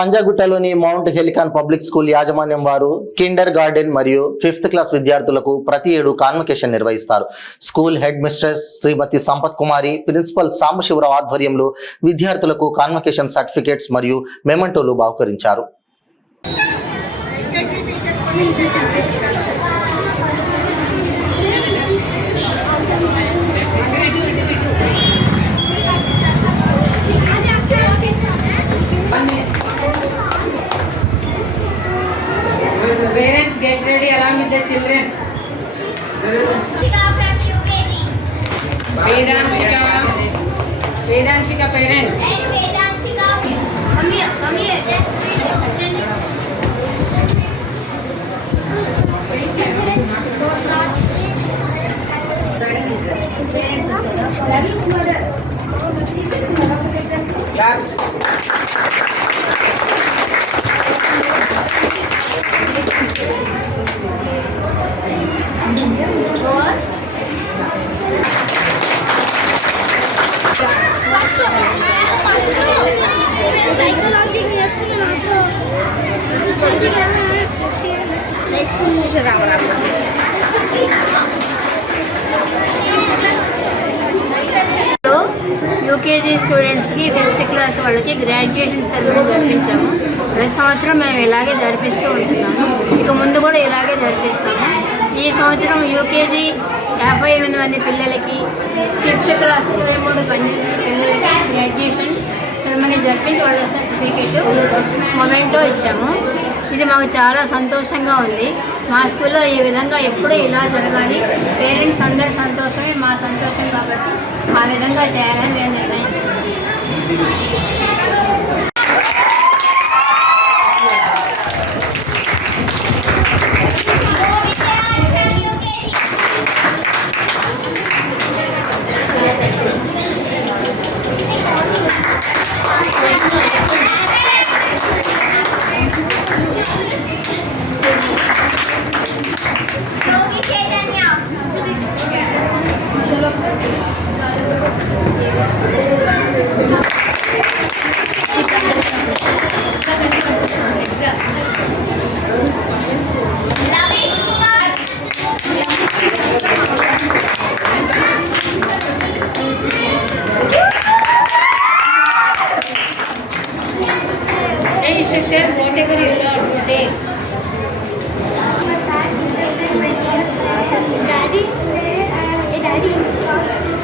పంజాగుట్టలోని mount Helicon public school యాజమాన్యం వారు కిండర్ గార్డెన్ మరియు 5th క్లాస్ విద్యార్థులకు ప్రతి ఏడు కాన్వకేషన్ నిర్వహిస్తారు. స్కూల్ హెడ్ మిస్ట్రెస్ శ్రీమతి సంపత్ కుమారి, ప్రిన్సిపల్ సాంబశివరావు ఆధ్వర్యంలో విద్యార్థులకు కాన్వకేషన్ సర్టిఫికేట్స్ మరియు మెమెంటోలు బహుకరించారు. Parents, get ready along with the children. Vedanshika parents. Come here. Claps. UKG స్టూడెంట్స్కి 5th క్లాస్ వాళ్ళకి గ్రాడ్యుయేషన్ సెలబ్రేట్ జరిపించాము. ప్రతి సంవత్సరం మేము ఇలాగే జరిపిస్తూ ఉంటున్నాము. ఇక ముందు కూడా ఇలాగే జరిపిస్తాము. ఈ సంవత్సరం యూకేజీ 58 మంది పిల్లలకి, 5th క్లాస్ 23 మంది పిల్లలకి గ్రాడ్యుయేషన్ సెలమనీ జరిపించి వాళ్ళ సర్టిఫికేట్ మొమెంటో ఇచ్చాము. ఇది మాకు చాలా సంతోషంగా ఉంది. మా స్కూల్లో ఈ విధంగా ఎప్పుడూ ఇలా జరగాలి. పేరెంట్స్ అందరి సంతోషమే మా సంతోషం కాబట్టి ఆ విధంగా చేయాలని మేము నిర్ణయించాము. You should tell whatever you learned today. Daddy, in class.